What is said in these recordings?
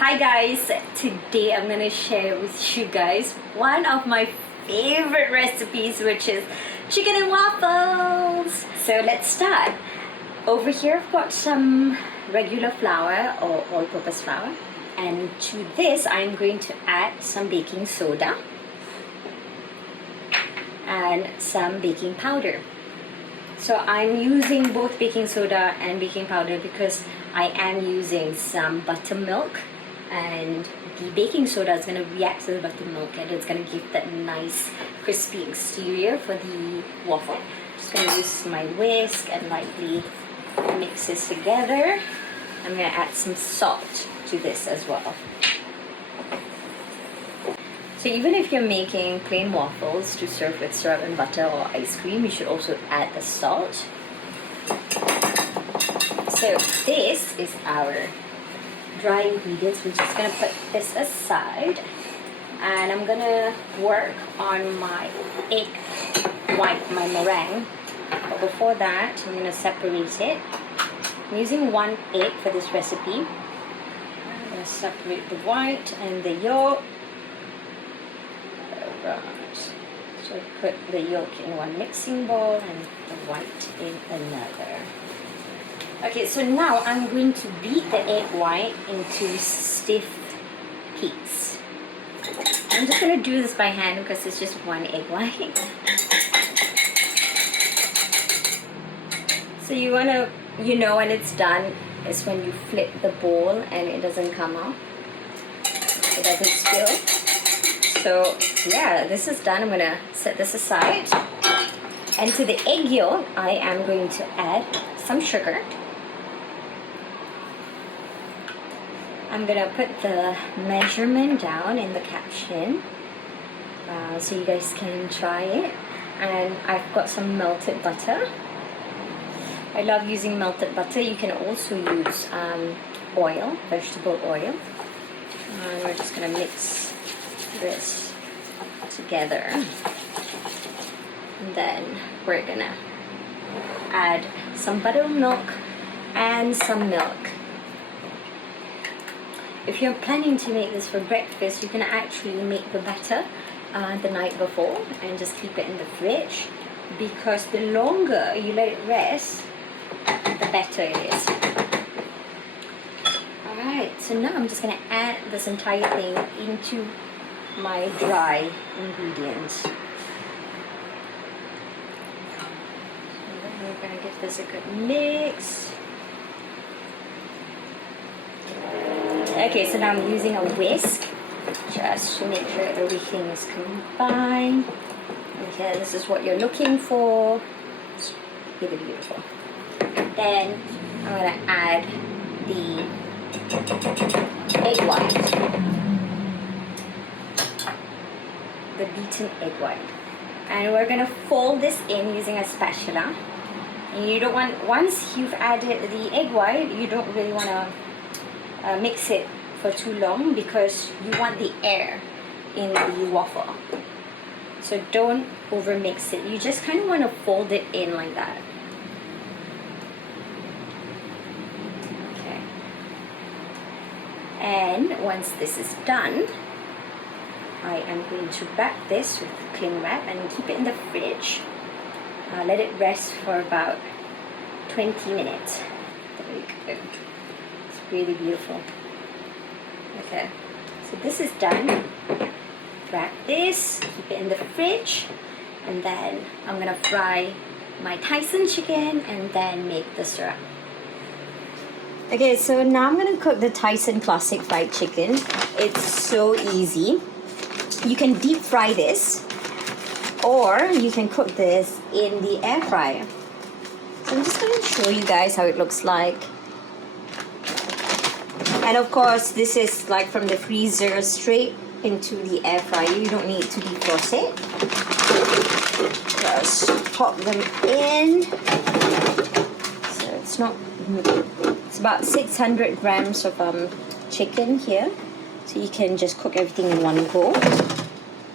Hi guys, today I'm gonna share with you guys one of my favorite recipes, which is chicken and waffles. So let's start. Over here I've got some regular flour or all-purpose flour, and to this I'm going to add some baking soda and some baking powder. So I'm using both baking soda and baking powder because I am using some buttermilk, and the baking soda is going to react to the buttermilk and it's going to give that nice crispy exterior for the waffle. Just going to use my whisk and lightly mix this together. I'm going to add some salt to this as well. So even if you're making plain waffles to serve with syrup and butter or ice cream, you should also add the salt. So this is our dry ingredients. We're just gonna put this aside, and I'm gonna work on my egg white, my meringue. But before that, I'm gonna separate it. I'm using 1 egg for this recipe. I'm gonna separate the white and the yolk. Right. So put the yolk in one mixing bowl and the white in another. Okay, so now I'm going to beat the egg white into stiff peaks. I'm just going to do this by hand because it's just 1 egg white. So you want to, when it's done is when you flip the bowl and it doesn't come out. It doesn't spill. So yeah, this is done. I'm going to set this aside. And to the egg yolk, I am going to add some sugar. I'm going to put the measurement down in the caption so you guys can try it. And I've got some melted butter. I love using melted butter. You can also use oil, vegetable oil. And we're just going to mix this together, and then we're gonna add some buttermilk and some milk. If you're planning to make this for breakfast, you can actually make the batter the night before and just keep it in the fridge, because the longer you let it rest, the better it is. Alright, so now I'm just gonna add this entire thing into my dry ingredients. And then we're going to give this a good mix. Okay, so now I'm using a whisk just to make sure everything is combined. Okay, this is what you're looking for. It's really beautiful. Then I'm going to add the egg white. The beaten egg white, and we're gonna fold this in using a spatula. And you don't want, once you've added the egg white, you don't really want to mix it for too long, because you want the air in the waffle. So don't over mix it. You just kind of want to fold it in like that. Okay. And once this is done, I am going to wrap this with cling wrap and keep it in the fridge. Let it rest for about 20 minutes. Very good. It's really beautiful. Okay, so this is done. Wrap this, keep it in the fridge, and then I'm gonna fry my Tyson chicken and then make the syrup. Okay, so now I'm gonna cook the Tyson classic fried chicken. It's so easy. You can deep fry this, or you can cook this in the air fryer. So I'm just going to show you guys how it looks like. And of course, this is like from the freezer straight into the air fryer. You don't need to defrost it. Just pop them in. So it's about 600 grams of chicken here. So you can just cook everything in one go.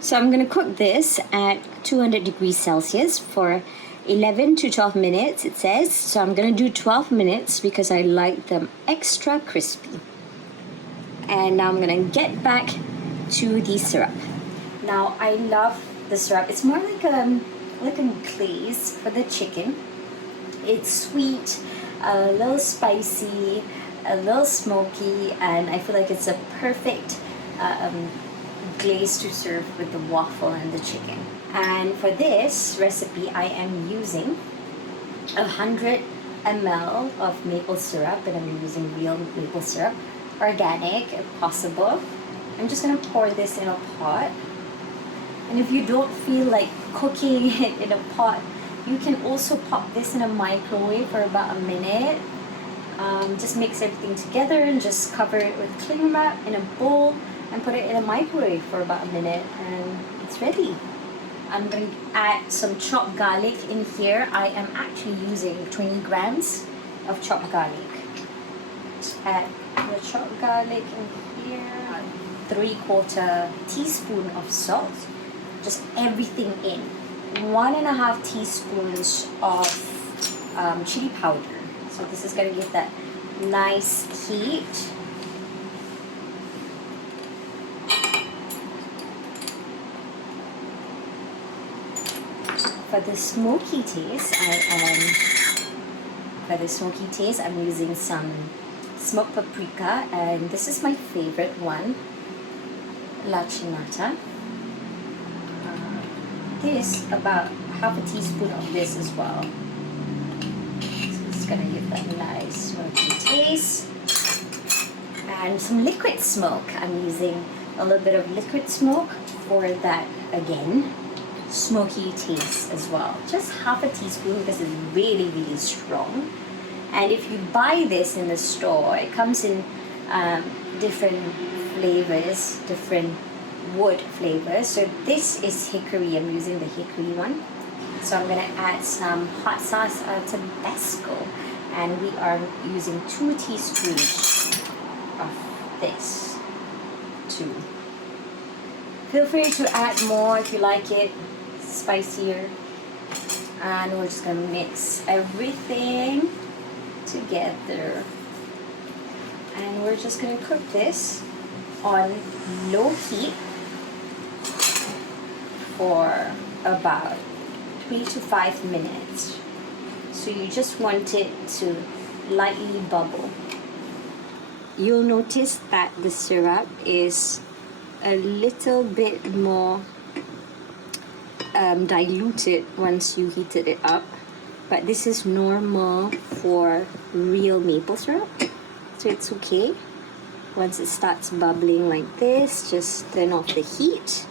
So I'm going to cook this at 200 degrees Celsius for 11 to 12 minutes, it says. So I'm going to do 12 minutes because I like them extra crispy. And now I'm gonna get back to the syrup. Now I love the syrup. It's more like a glaze for the chicken. It's sweet, a little spicy, a little smoky, and I feel like it's a perfect glaze to serve with the waffle and the chicken. And for this recipe, I am using 100 ml of maple syrup, and I'm using real maple syrup, organic if possible. I'm just gonna pour this in a pot. And if you don't feel like cooking it in a pot, you can also pop this in a microwave for about a minute. Just mix everything together and just cover it with cling wrap in a bowl and put it in a microwave for about a minute, and it's ready. I'm going to add some chopped garlic in here. I am actually using 20 grams of chopped garlic. Add the chopped garlic in here. 3/4 teaspoon of salt. Just everything in. 1.5 teaspoons of chili powder. So this is going to give that nice heat. For the smoky taste, I'm using some smoked paprika, and this is my favorite one, lachinata. This, about 1/2 teaspoon of this as well. So it's gonna give that nice smoky taste. And some liquid smoke. I'm using a little bit of liquid smoke for that, again, smoky taste as well. Just 1/2 teaspoon because it's really, really strong. And if you buy this in the store, it comes in different flavors, different wood flavors. So this is hickory. I'm using the hickory one. So I'm gonna add some hot sauce Tabasco, and we are using 2 teaspoons of this too. Feel free to add more if you like it spicier. And we're just gonna mix everything together, and we're just gonna cook this on low heat for about 3 to 5 minutes. So you just want it to lightly bubble. You'll notice that the syrup is a little bit more diluted once you heated it up, but this is normal for real maple syrup, so it's okay. Once it starts bubbling like this, just turn off the heat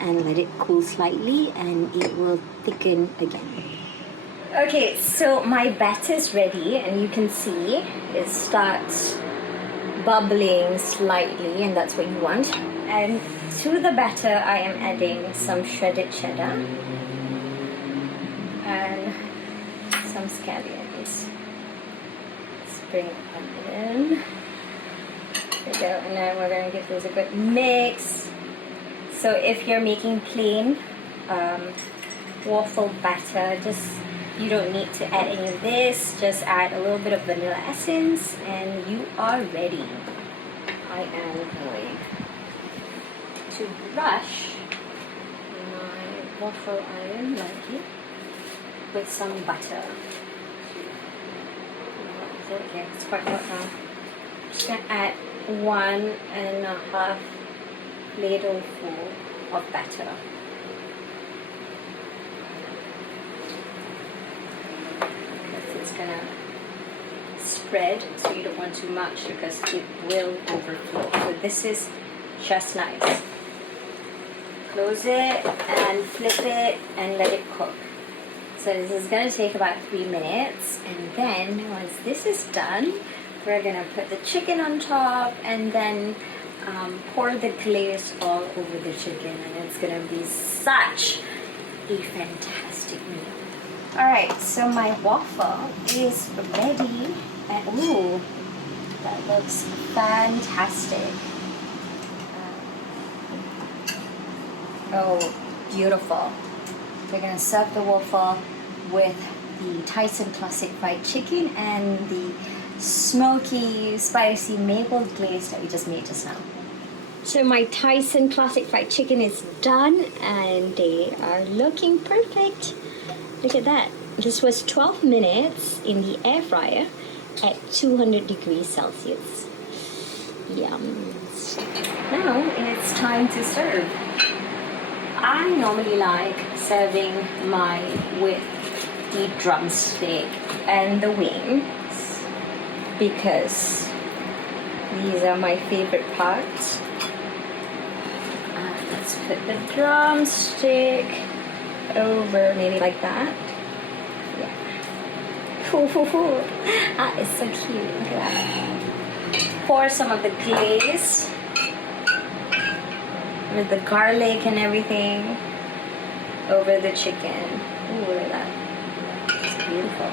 and let it cool slightly, and it will thicken again. Okay, so my batter is ready, and you can see it starts bubbling slightly, and that's what you want. And to the batter, I am adding some shredded cheddar and some scallions. Spring onion. There we go, and then we're going to give this a good mix. So if you're making plain waffle batter, you don't need to add any of this. Just add a little bit of vanilla essence, and you are ready. I am going to brush my waffle iron lightly with some butter. Okay, it's quite hot now. I'm just going to add 1.5 ladleful of batter. Because it's going to spread, so you don't want too much because it will overflow. So this is just nice. Close it and flip it and let it cook. So this is going to take about 3 minutes, and then once this is done, we're going to put the chicken on top and then pour the glaze all over the chicken, and it's going to be such a fantastic meal. Alright, so my waffle is ready, and ooh, that looks fantastic. Oh, beautiful. We're going to serve the waffle with the Tyson classic fried chicken and the smoky, spicy maple glaze that we just made just now. So my Tyson classic fried chicken is done and they are looking perfect. Look at that. This was 12 minutes in the air fryer at 200 degrees Celsius. Yum. Now it's time to serve. I normally like serving mine with the drumstick and the wings because these are my favorite parts. Let's put the drumstick over, maybe like that. Yeah. That is so cute. Look at that. Pour some of the glaze with the garlic and everything over the chicken. Ooh, look at that. It's beautiful.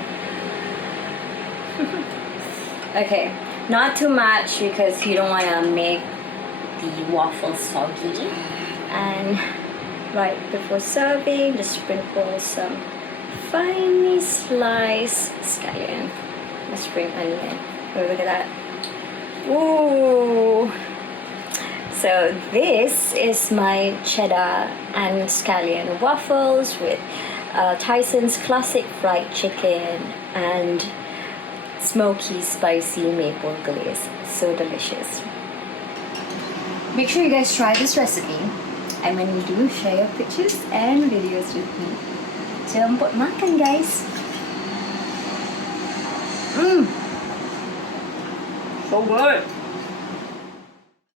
Okay, not too much because you don't want to make the waffles soggy. And right before serving, just sprinkle some finely sliced scallion, a spring onion. Oh, look at that. Ooh. So this is my cheddar and scallion waffles with Tyson's classic fried chicken and smoky spicy maple glaze. So delicious. Make sure you guys try this recipe, and when you do, share your pictures and videos with me. Jangan lupa makan, guys. So good.